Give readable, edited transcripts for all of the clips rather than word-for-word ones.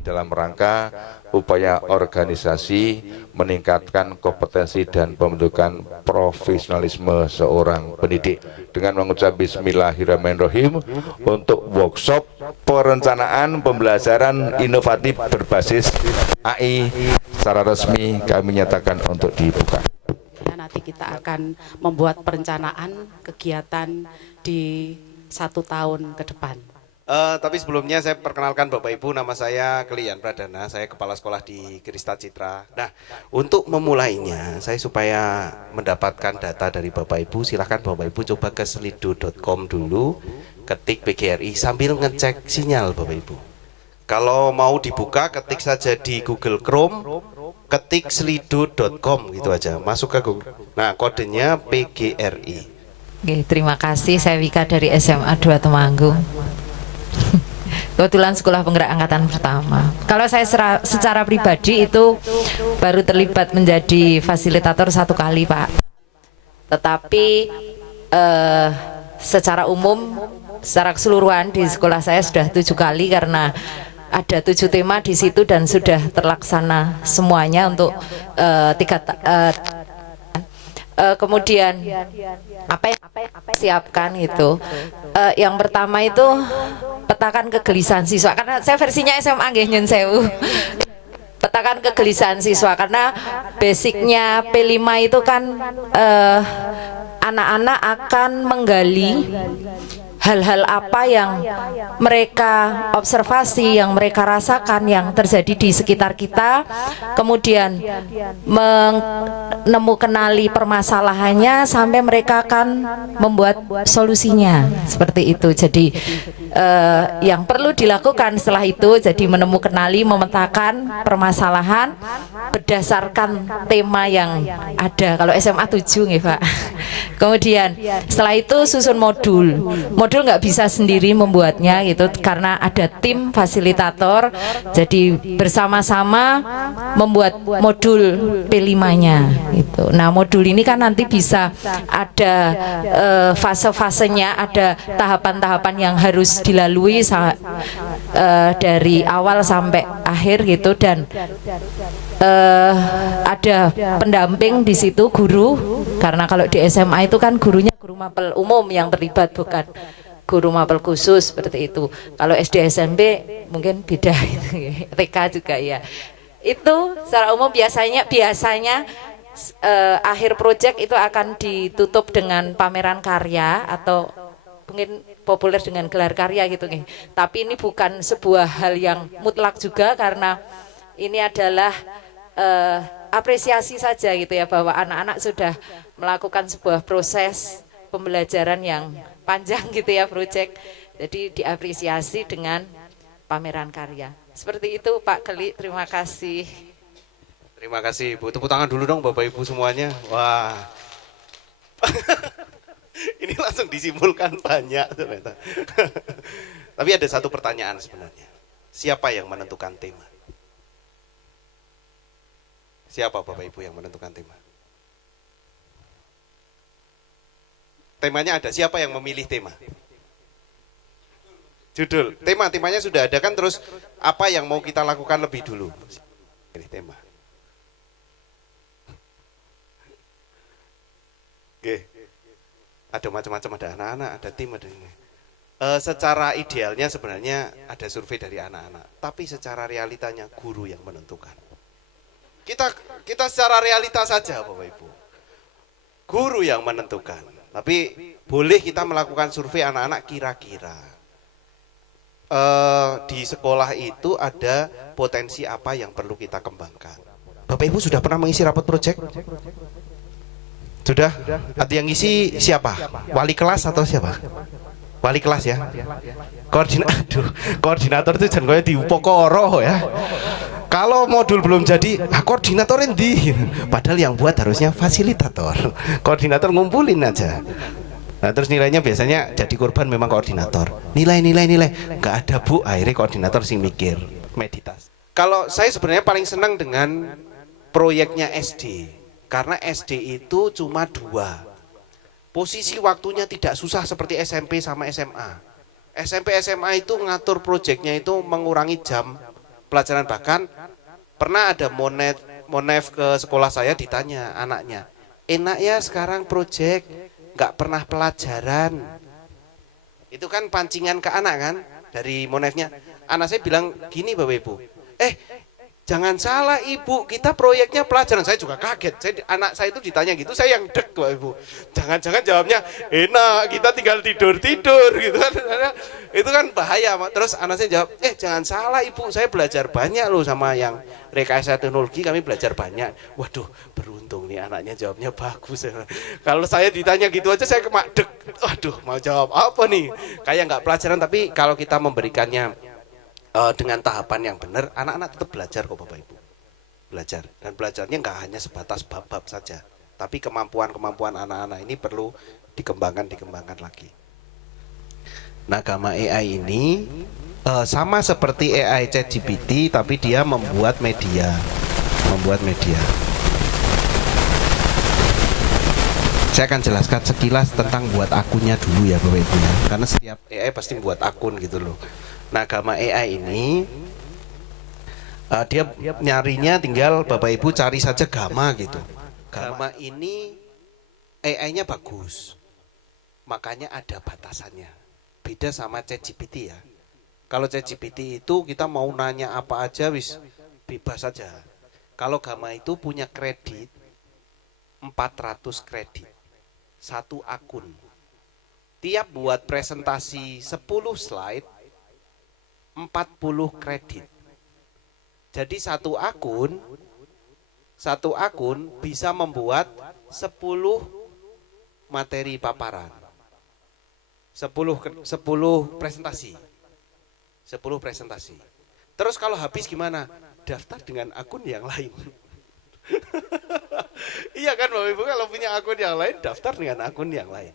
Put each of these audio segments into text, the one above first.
ini dalam rangka upaya organisasi meningkatkan kompetensi dan pembentukan profesionalisme seorang pendidik. Dengan mengucap Bismillahirrahmanirrahim untuk workshop perencanaan pembelajaran inovatif berbasis AI secara resmi kami nyatakan untuk dibuka. Nanti kita akan membuat perencanaan kegiatan di 1 tahun ke depan. Tapi sebelumnya saya perkenalkan Bapak Ibu, nama saya Kelian Pradana, saya kepala sekolah di Krista Citra. Nah, untuk memulainya, saya supaya mendapatkan data dari Bapak Ibu, silahkan Bapak Ibu coba ke slido.com dulu, ketik PGRI sambil ngecek sinyal Bapak Ibu. Kalau mau dibuka, ketik saja di Google Chrome, ketik slido.com gitu aja, masuk ke Google. Nah, kodenya PGRI. Oke, terima kasih. Saya Wika dari SMA 2 Temanggung. Kebetulan sekolah penggerak angkatan pertama. Kalau saya secara pribadi itu baru terlibat menjadi fasilitator 1 kali, Pak. Tetapi secara umum, secara keseluruhan di sekolah saya sudah 7 kali karena ada 7 tema di situ dan sudah terlaksana semuanya untuk kemudian apa yang siapkan itu. Yang pertama itu petakan kegelisahan siswa, karena saya versinya SMA nggih nyun sewu. Petakan kegelisahan siswa karena basicnya P5 itu kan anak-anak akan menggali hal-hal apa yang mereka observasi, yang mereka rasakan, yang terjadi di sekitar kita, kemudian mengenali permasalahannya sampai mereka akan membuat solusinya, seperti itu. Jadi yang perlu dilakukan setelah itu jadi mengenali, memetakan permasalahan berdasarkan tema yang ada. Kalau SMA 7 nih Pak. Kemudian setelah itu susun modul nggak bisa sendiri membuatnya gitu karena ada tim fasilitator, jadi bersama-sama membuat modul P5-nya gitu. Nah, modul ini kan nanti bisa ada fase-fasenya, ada tahapan-tahapan yang harus dilalui dari awal sampai akhir gitu, dan ada pendamping di situ, guru, karena kalau di SMA itu kan gurunya guru mapel umum yang terlibat, bukan guru mapel khusus seperti itu. Kalau SD SMP mungkin beda TK juga ya. Itu secara umum biasanya akhir proyek itu akan ditutup dengan pameran karya atau mungkin populer dengan gelar karya gitu nih. Tapi ini bukan sebuah hal yang mutlak juga karena ini adalah apresiasi saja gitu ya, bahwa anak-anak sudah melakukan sebuah proses pembelajaran yang panjang gitu ya, proyek. Jadi diapresiasi dengan pameran karya. Seperti itu Pak Keli, terima kasih. Terima kasih Bu, tepuk tangan dulu dong Bapak Ibu semuanya. Wah. Ini langsung disimpulkan banyak ternyata. Tapi ada satu pertanyaan sebenarnya. Siapa yang menentukan tema? Siapa Bapak Ibu yang menentukan tema? Temanya ada, siapa yang memilih tema? Judul, temanya sudah ada kan, terus apa yang mau kita lakukan lebih dulu? Ini tema. Oke. Ada macam-macam, ada anak-anak, ada tim, ada ini. Secara idealnya sebenarnya ada survei dari anak-anak, tapi secara realitanya guru yang menentukan. Kita secara realita saja Bapak Ibu. Guru yang menentukan. Tapi boleh kita melakukan survei anak-anak kira-kira di sekolah itu ada potensi apa yang perlu kita kembangkan. Bapak Ibu sudah pernah mengisi rapat proyek? Sudah? Atau yang ngisi siapa? Wali kelas atau siapa? Wali kelas ya? Koordinator itu jangan kayak diupokoro ya. Kalau modul belum jadi, koordinator endi? Padahal yang buat harusnya fasilitator. Koordinator ngumpulin aja. Nah, terus nilainya biasanya jadi korban memang koordinator. Nilai. Nggak ada Bu, akhirnya koordinator sing mikir, meditasi. Kalau saya sebenarnya paling senang dengan proyeknya SD. Karena SD itu cuma 2. Posisi waktunya tidak susah seperti SMP sama SMA. SMP SMA itu ngatur proyeknya itu mengurangi jam pelajaran. Bahkan pernah ada Monef ke sekolah saya, ditanya anaknya, enak ya sekarang proyek, nggak pernah pelajaran. Itu kan pancingan ke anak kan dari Monefnya. Anak saya bilang gini Bapak Ibu, jangan salah Ibu, kita proyeknya pelajaran. Saya juga kaget. Anak saya itu ditanya gitu, saya yang dek Bapak Ibu. Jangan-jangan jawabnya enak, kita tinggal tidur-tidur gitu kan. Itu kan bahaya. Terus anak saya jawab, jangan salah Ibu, saya belajar banyak loh sama yang rekayasa teknologi, kami belajar banyak. Waduh, beruntung nih anaknya jawabnya bagus. Kalau saya ditanya gitu aja saya kemadek. Waduh, mau jawab apa nih? Kayak nggak pelajaran, tapi kalau kita memberikannya dengan tahapan yang benar, anak-anak tetap belajar kok Bapak Ibu. Belajar. Dan belajarnya nggak hanya sebatas bab-bab saja. Tapi kemampuan-kemampuan anak-anak ini perlu dikembangkan lagi. Nah, Gama AI ini sama seperti AI ChatGPT, tapi dia membuat media. Saya akan jelaskan sekilas tentang buat akunnya dulu ya Bapak Ibu ya. Karena setiap AI pasti buat akun gitu loh. Nah, Gama AI ini dia nyarinya tinggal Bapak Ibu cari saja Gama gitu. Gama ini AI-nya bagus, makanya ada batasannya. Beda sama ChatGPT ya. Kalau ChatGPT itu kita mau nanya apa aja wis bebas saja. Kalau Gama itu punya kredit 400 kredit, satu akun. Tiap buat presentasi 10 slide 40 kredit. Jadi satu akun bisa membuat 10 materi paparan. 10 presentasi. 10 presentasi. Terus kalau habis gimana? Daftar dengan akun yang lain. Iya kan Bapak Ibu, kalau punya akun yang lain daftar dengan akun yang lain.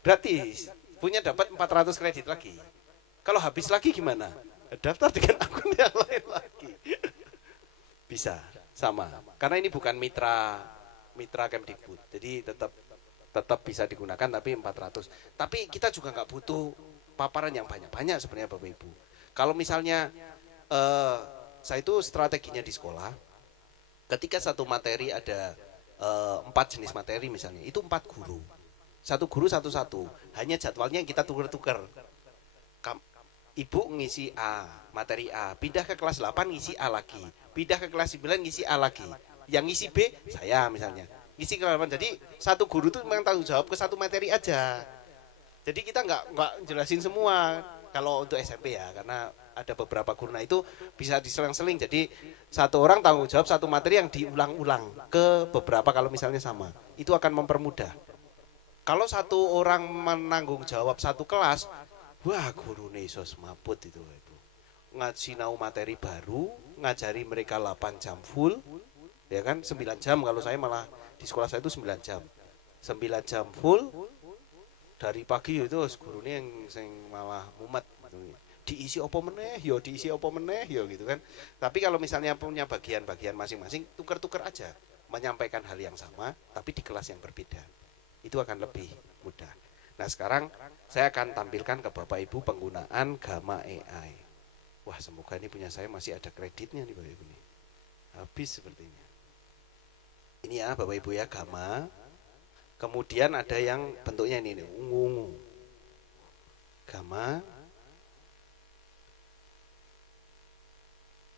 Gratis. Punya dapat 400 kredit lagi. Kalau habis lagi gimana? Daftar dengan akun yang lain lagi. Bisa, sama. Karena ini bukan mitra Kemdikbud. Jadi tetap bisa digunakan tapi 400. Tapi kita juga nggak butuh paparan yang banyak-banyak sebenarnya Bapak Ibu. Kalau misalnya saya itu strateginya di sekolah, ketika satu materi ada 4 jenis materi misalnya, itu 4 guru. Satu guru satu-satu, hanya jadwalnya yang kita tukar-tukar. Ibu ngisi A, materi A, pindah ke kelas 8 ngisi A lagi, pindah ke kelas 9 ngisi A lagi, yang ngisi B saya misalnya, ngisi ke kelas 8. Jadi satu guru tuh memang tanggung jawab ke satu materi aja. Jadi kita nggak jelasin semua kalau untuk SMP ya, karena ada beberapa guru. Nah itu bisa diselang-seling. Jadi satu orang tanggung jawab satu materi yang diulang-ulang ke beberapa kalau misalnya sama. Itu akan mempermudah. Kalau satu orang menanggung jawab satu kelas, wah guru iso semaput itu Ibu. Ngasih materi baru, ngajari mereka 8 jam full, ya kan 9 jam, kalau saya malah di sekolah saya itu 9 jam. 9 jam full, dari pagi itu gurune yang malah mumet. Diisi apa meneh yo gitu kan. Tapi kalau misalnya punya bagian-bagian masing-masing, tuker-tuker aja, menyampaikan hal yang sama, tapi di kelas yang berbeda. Itu akan lebih mudah. Nah sekarang saya akan tampilkan ke Bapak Ibu penggunaan Gama AI. Wah semoga ini punya saya masih ada kreditnya nih Bapak Ibu nih. Habis sepertinya. Ini ya Bapak Ibu ya Gama. Kemudian ada yang bentuknya ini nih, ungu. Gama.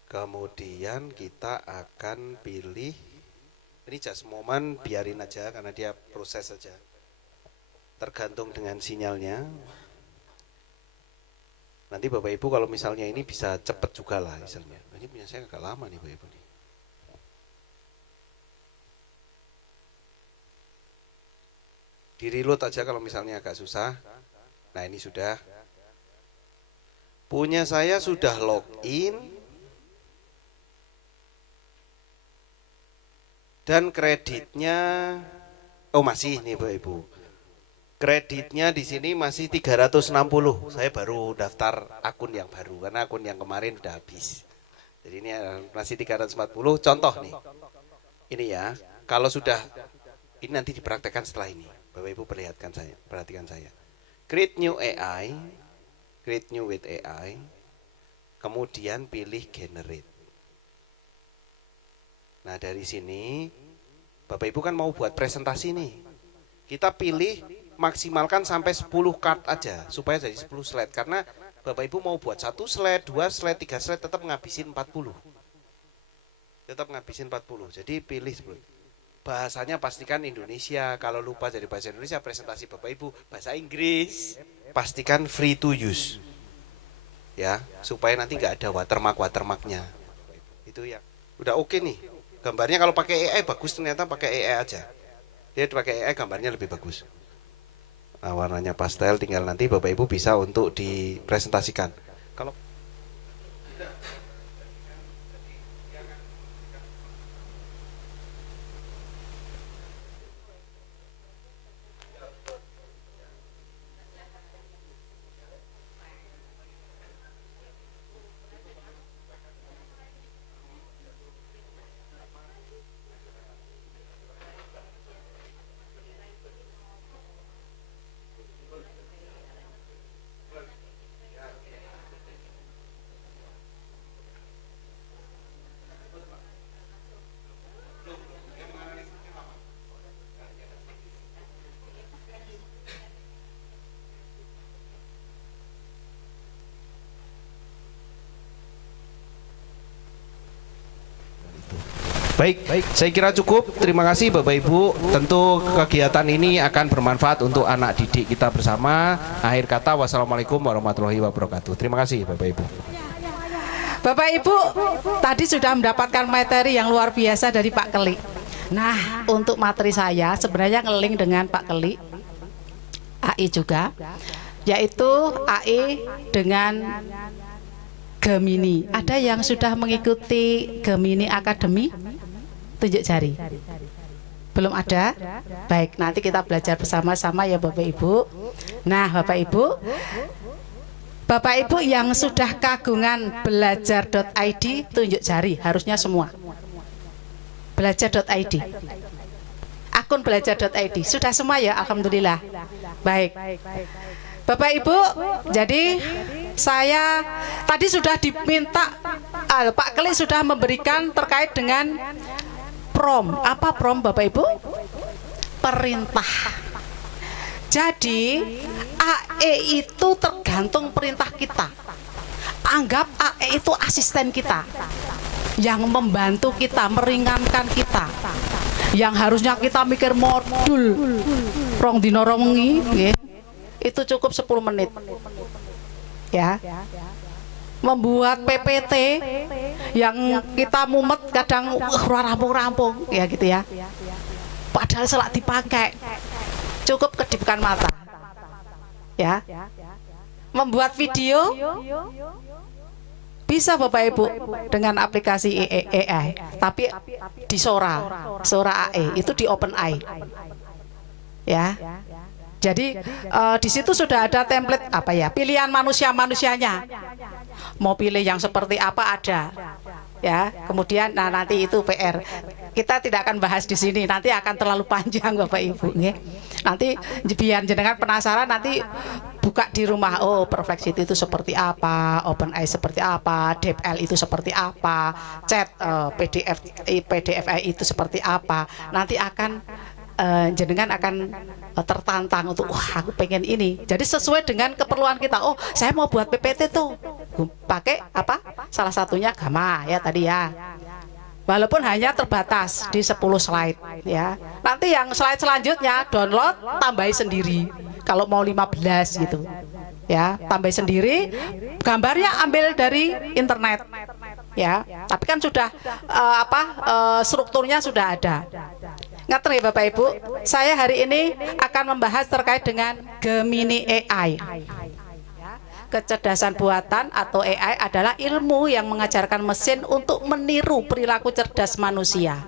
Kemudian kita akan pilih, ini just moment, biarin aja karena dia proses saja. Tergantung dengan sinyalnya. Nanti Bapak Ibu kalau misalnya ini bisa cepet juga lah misalnya. Ini punya saya agak lama nih Bapak Ibu nih. Di reload aja kalau misalnya agak susah. Nah ini sudah. Punya saya sudah login. Dan kreditnya, masih nih Bapak Ibu. Kreditnya di sini masih 360. Saya baru daftar akun yang baru karena akun yang kemarin udah habis. Jadi ini masih 340. Contoh nih. Ini ya, kalau sudah ini nanti dipraktekkan setelah ini. Bapak Ibu perhatikan saya. Create new AI, create new with AI. kemudian pilih generate. Nah dari sini Bapak Ibu kan mau buat presentasi nih, kita pilih maksimalkan sampai 10 card aja supaya jadi 10 slide, karena Bapak Ibu mau buat 1 slide, 2 slide, 3 slide tetap ngabisin 40. Jadi pilih 10. Bahasanya pastikan Indonesia, kalau lupa jadi bahasa Indonesia presentasi Bapak Ibu bahasa Inggris, pastikan free to use. Ya, supaya nanti nggak ada watermarknya. Itu ya. Udah oke nih. Gambarnya kalau pakai AI bagus, ternyata pakai AI aja. Dia pakai AI gambarnya lebih bagus. Nah, warnanya pastel, tinggal nanti Bapak Ibu bisa untuk dipresentasikan. Kalau baik, saya kira cukup. Terima kasih Bapak Ibu. Tentu kegiatan ini akan bermanfaat untuk anak didik kita bersama. Akhir kata, wassalamualaikum warahmatullahi wabarakatuh. Terima kasih Bapak Ibu. Bapak Ibu tadi sudah mendapatkan materi yang luar biasa dari Pak Keli. Nah, untuk materi saya sebenarnya ngeling dengan Pak Keli, AI juga, yaitu AI dengan Gemini. Ada yang sudah mengikuti Gemini Academy? Tunjuk jari. Belum ada? Baik, nanti kita belajar bersama-sama ya Bapak Ibu. Nah, Bapak Ibu yang sudah kagungan belajar.id, tunjuk jari, harusnya semua. Belajar.id. Akun belajar.id. Sudah semua ya, alhamdulillah. Baik. Bapak Ibu, jadi saya tadi sudah diminta, Pak Keli sudah memberikan terkait dengan prom. Apa prom Bapak Ibu? Perintah. Jadi AE itu tergantung perintah kita. Anggap AE itu asisten kita yang membantu kita, meringankan kita. Yang harusnya kita mikir modul rong dino rong wengi, itu cukup 10 menit. Ya. Membuat PPT yang kita mumet kadang rampung-rampung ya gitu ya. Padahal selak dipakai cukup kedipkan mata. Ya. Membuat video bisa Bapak Ibu dengan aplikasi AI, tapi di Sora AI itu di OpenAI. Ya. Jadi di situ sudah ada template apa ya, pilihan manusianya. Mau pilih yang seperti apa ada, ya. Kemudian, nah nanti itu PR. Kita tidak akan bahas di sini, nanti akan terlalu panjang Bapak Ibu. Nanti biar jenengan penasaran, nanti buka di rumah. Oh, Perplexity itu seperti apa, OpenAI seperti apa, DeepL itu seperti apa, chat PDF AI itu seperti apa. Nanti akan jenengan akan tertantang untuk wah aku pengen ini. Jadi sesuai dengan keperluan kita. Oh, saya mau buat PPT tuh. Pakai apa? Salah satunya Gamma ya tadi ya. Walaupun hanya terbatas di 10 slide ya. Nanti yang slide selanjutnya download, tambahin sendiri. Kalau mau 15 gitu. Ya, tambahin sendiri. Gambarnya ambil dari internet. Ya. Tapi kan sudah strukturnya sudah ada. Ngaten ya Bapak Ibu, saya hari ini akan membahas terkait dengan Gemini AI. Kecerdasan buatan atau AI adalah ilmu yang mengajarkan mesin untuk meniru perilaku cerdas manusia.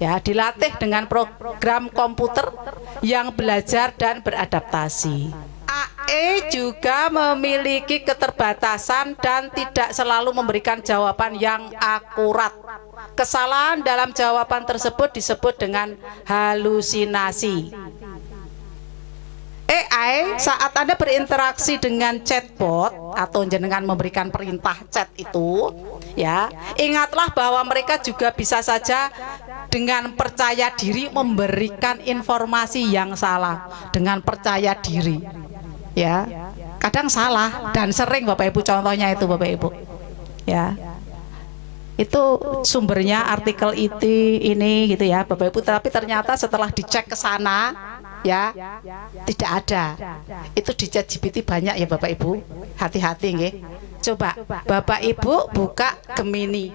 Ya, dilatih dengan program komputer yang belajar dan beradaptasi. AI juga memiliki keterbatasan dan tidak selalu memberikan jawaban yang akurat. Kesalahan dalam jawaban tersebut disebut dengan halusinasi. AI saat Anda berinteraksi dengan chatbot atau jenengan memberikan perintah chat itu, ya, ingatlah bahwa mereka juga bisa saja dengan percaya diri memberikan informasi yang salah dengan percaya diri. Ya. Kadang salah dan sering Bapak Ibu, contohnya itu Bapak Ibu. Ya. Itu sumbernya artikel ini gitu ya Bapak Ibu, tapi ternyata setelah dicek ke sana ya tidak ada. Itu di ChatGPT banyak ya Bapak Ibu, hati-hati nggih. Coba Bapak Ibu buka Gemini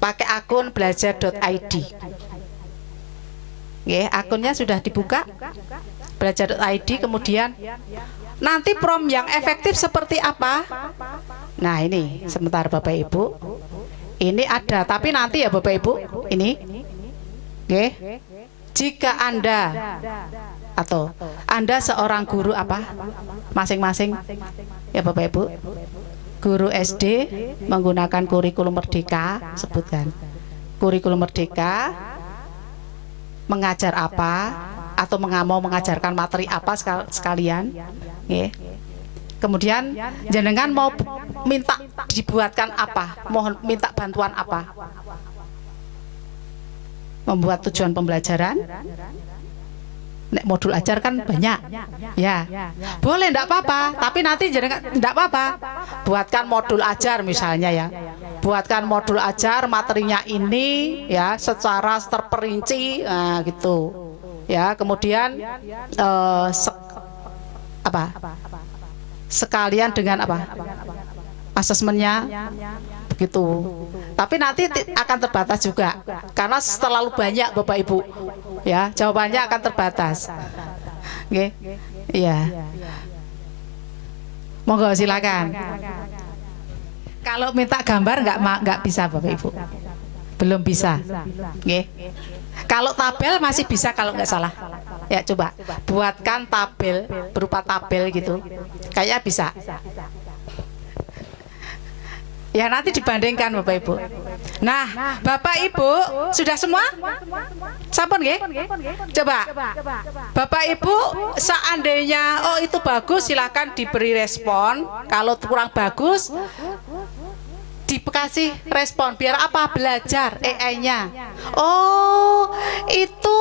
pakai akun belajar.id, nggih, akunnya sudah dibuka belajar.id, kemudian nanti prompt yang efektif seperti apa. Nah ini sebentar Bapak Ibu, ini ada, tapi nanti ya Bapak Ibu ini, nggih. Jika Anda atau Anda seorang guru apa masing-masing ya Bapak Ibu, guru SD menggunakan kurikulum Merdeka, sebutkan kurikulum Merdeka, mengajar apa atau mau mengajarkan materi apa sekalian, ya. Kemudian jenengan mau minta dibuatkan apa, mohon minta bantuan apa, membuat tujuan pembelajaran. Nek modul ajar kan banyak, ya boleh, ndak apa-apa, tapi nanti jangan, ndak apa-apa, buatkan modul ajar misalnya ya, buatkan modul ajar materinya ini ya secara terperinci, nah, gitu ya. Kemudian sekalian dengan apa asesmennya begitu. Tapi nanti akan terbatas juga karena terlalu banyak Bapak Ibu. Ya, jawabannya akan terbatas. Oke. Iya. Monggo silakan. Kalau minta gambar nggak bisa Bapak Ibu. Belum bisa. Oke. Kalau tabel masih bisa kalau nggak salah. Ya coba buatkan tabel berupa tabel gitu. Kayaknya bisa. Ya nanti dibandingkan Bapak Ibu. Nah, Bapak Ibu sudah semua? Sampun nggih? Coba Bapak Ibu seandainya oh itu bagus silakan diberi respon. Kalau kurang bagus dikasih respon biar apa? Belajar AI-nya. Oh, itu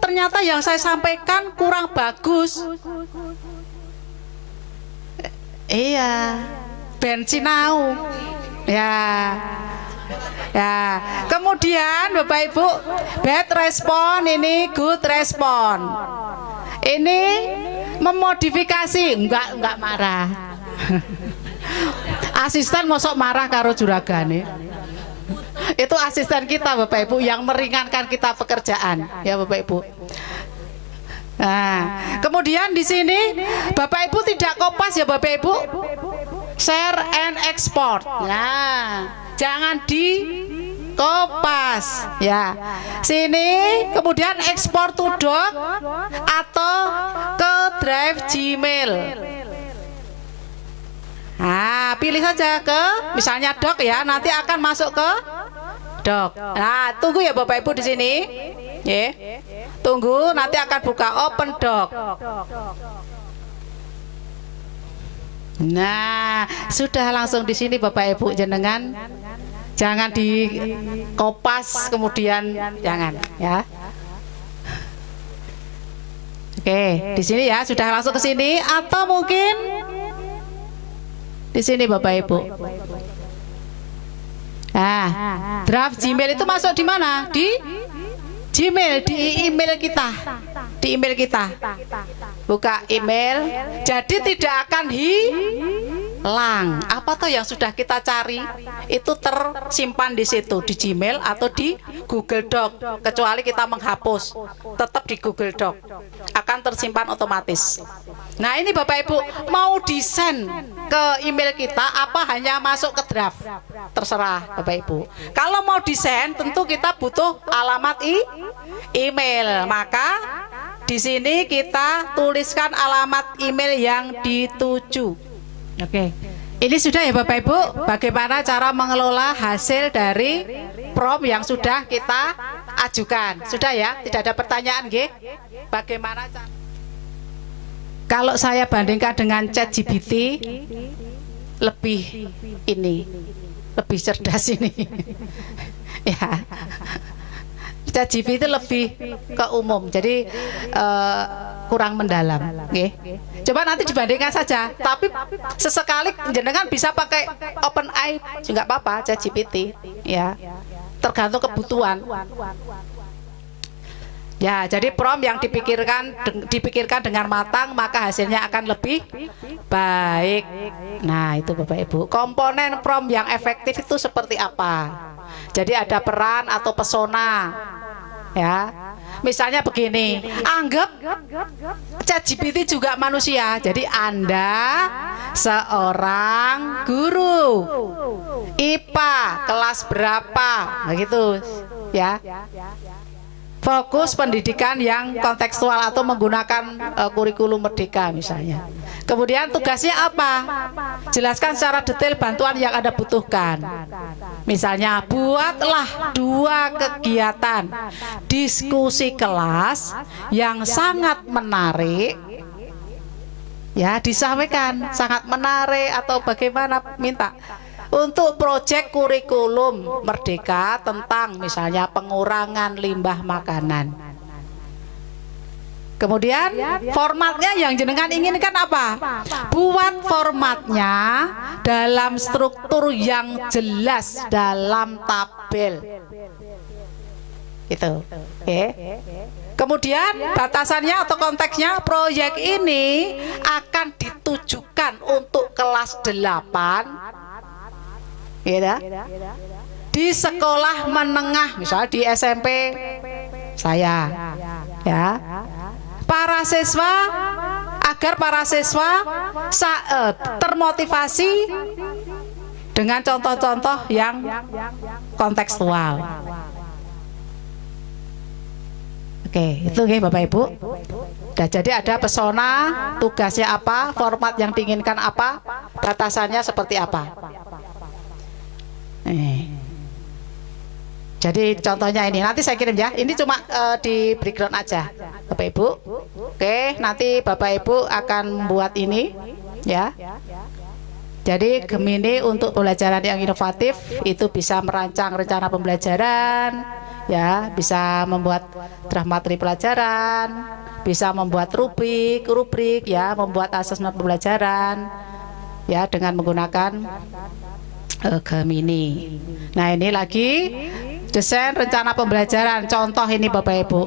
ternyata yang saya sampaikan kurang bagus. Iya. Bensinau ya ya. Kemudian Bapak Ibu bad respon, ini good respon, ini memodifikasi, enggak marah. Asisten mosok marah karo juragane. Itu asisten kita Bapak Ibu yang meringankan kita pekerjaan ya Bapak Ibu. Nah, kemudian di sini Bapak Ibu tidak kopas ya Bapak Ibu. Share and export. Nah, jangan di kopas ya. Sini kemudian ekspor to doc atau ke drive Gmail. Nah, pilih saja ke misalnya doc ya, nanti akan masuk ke doc. Nah, tunggu ya Bapak Ibu di sini. Ya. Tunggu, nanti akan buka open doc. Nah, sudah langsung di sini Bapak Ibu jenengan. Jangan di kopas kemudian jangan ya. Oke, di sini ya sudah langsung ke sini atau mungkin di sini Bapak Ibu. Nah, draft Gmail itu masuk di mana? Di Gmail, di email kita. Di email kita. Buka email, jadi tidak akan hilang. Apa tuh yang sudah kita cari itu tersimpan di situ di Gmail atau di Google Doc. Kecuali kita menghapus, tetap di Google Doc akan tersimpan otomatis. Nah ini Bapak Ibu mau di-send ke email kita apa hanya masuk ke draft, terserah Bapak Ibu. Kalau mau di-send tentu kita butuh alamat email, maka di sini kita tuliskan alamat email yang dituju. Oke. Ini sudah ya Bapak Ibu, bagaimana cara mengelola hasil dari prompt yang sudah kita ajukan. Sudah ya? Tidak ada pertanyaan, nggih? Bagaimana cara? Kalau saya bandingkan dengan ChatGPT, lebih cerdas ini. Ya, ChatGPT lebih ke umum, jadi kurang mendalam. Okay. Coba nanti dibandingkan saja. Tapi sesekali jenengan bisa pakai OpenAI, nggak apa-apa, ChatGPT. Ya, tergantung kebutuhan. Ya, jadi prompt yang dipikirkan dengan matang, maka hasilnya akan lebih baik. Nah, itu Bapak Ibu. Komponen prompt yang efektif itu seperti apa? Jadi ada peran atau pesona. Ya. Misalnya begini, anggap ChatGPT juga manusia. Jadi Anda seorang guru IPA kelas berapa? Begitu, ya. Fokus pendidikan yang kontekstual atau menggunakan kurikulum Merdeka misalnya. Kemudian tugasnya apa? Jelaskan secara detail bantuan yang Anda butuhkan. Misalnya buatlah 2 kegiatan diskusi kelas yang sangat menarik. Ya, disampaikan sangat menarik atau bagaimana, minta untuk proyek kurikulum Merdeka tentang misalnya pengurangan limbah makanan. Kemudian formatnya yang jenengan inginkan apa? Buat formatnya dalam struktur yang jelas dalam tabel. Gitu. Oke. Kemudian batasannya atau konteksnya, proyek ini akan ditujukan untuk kelas 8. Ya, di sekolah menengah, misalnya di SMP saya, ya, para siswa, agar para siswa termotivasi dengan contoh-contoh yang kontekstual. Oke, itu ya Bapak Ibu. Nah, jadi ada pesona, tugasnya apa, format yang diinginkan apa, batasannya seperti apa. Jadi contohnya ini nanti saya kirim ya. Ini cuma di background aja, Bapak Ibu. Oke, nanti Bapak Ibu akan membuat ini, ya. Jadi Gemini untuk pembelajaran yang inovatif itu bisa merancang rencana pembelajaran, ya, bisa membuat draft materi pelajaran, bisa membuat rubrik, ya, membuat asesmen pembelajaran, ya, dengan menggunakan Gemini. Nah, ini lagi desain rencana pembelajaran. Contoh ini Bapak Ibu,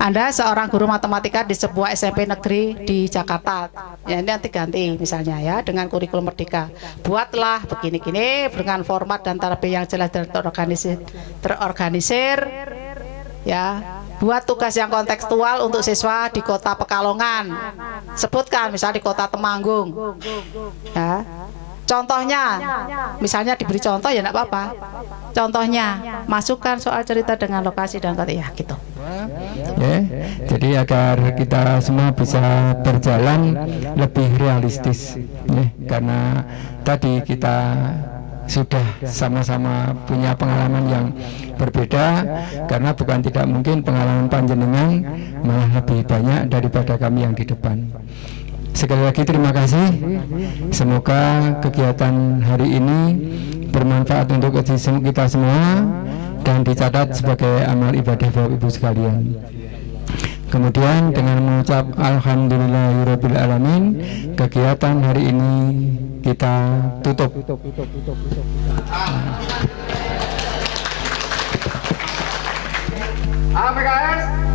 Anda seorang guru matematika di sebuah SMP negeri di Jakarta. Ya, ini nanti ganti misalnya ya dengan kurikulum Merdeka. Buatlah begini-gini dengan format dan tabel yang jelas dan terorganisir. Ya, buat tugas yang kontekstual untuk siswa di kota Pekalongan. Sebutkan misalnya di kota Temanggung. Ya. Contohnya, misalnya diberi contoh ya enggak apa-apa. Contohnya, masukkan soal cerita dengan lokasi dan kota, ya gitu. Ya, jadi agar kita semua bisa berjalan lebih realistis, ya, karena tadi kita sudah sama-sama punya pengalaman yang berbeda, karena bukan tidak mungkin pengalaman panjenengan malah lebih banyak daripada kami yang di depan. Sekali lagi terima kasih. Semoga kegiatan hari ini bermanfaat untuk kita semua dan dicatat sebagai amal ibadah Bapak Ibu sekalian. Kemudian dengan mengucap alhamdulillahirabbil alamin, kegiatan hari ini kita tutup. PKS